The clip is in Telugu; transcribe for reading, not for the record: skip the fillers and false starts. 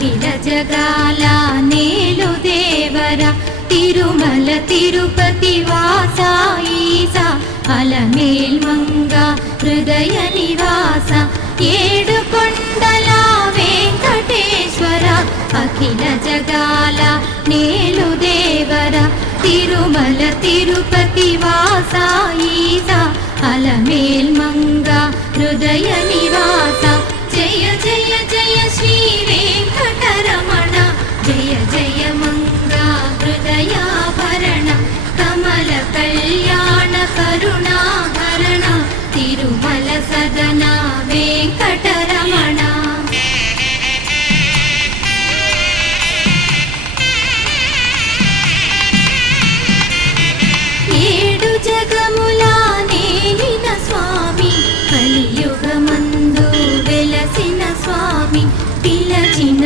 అఖిల జగాల నేలు దేవర తిరుమల తిరుపతి వాస ఈసా అలమేల్మంగ హృదయ నివాస ఏడు కొండల వెంకటేశ్వర అఖిల జగాల నేలు దేవర తిరుమల తిరుపతి వాస ఈసా అలమేల్మంగ హృదయ నివాస జయ జయ జయ శ్రీ వెంకటరమణ జయ జయ మంగ హృదయాభరణ కమల కళ్యాణ కరుణాభరణ తిరుమల సదన వెంకటరమణ ఏడు జగముల నేలిన స్వామి కలియుగమందు వెలసిన స్వామి పిలచిన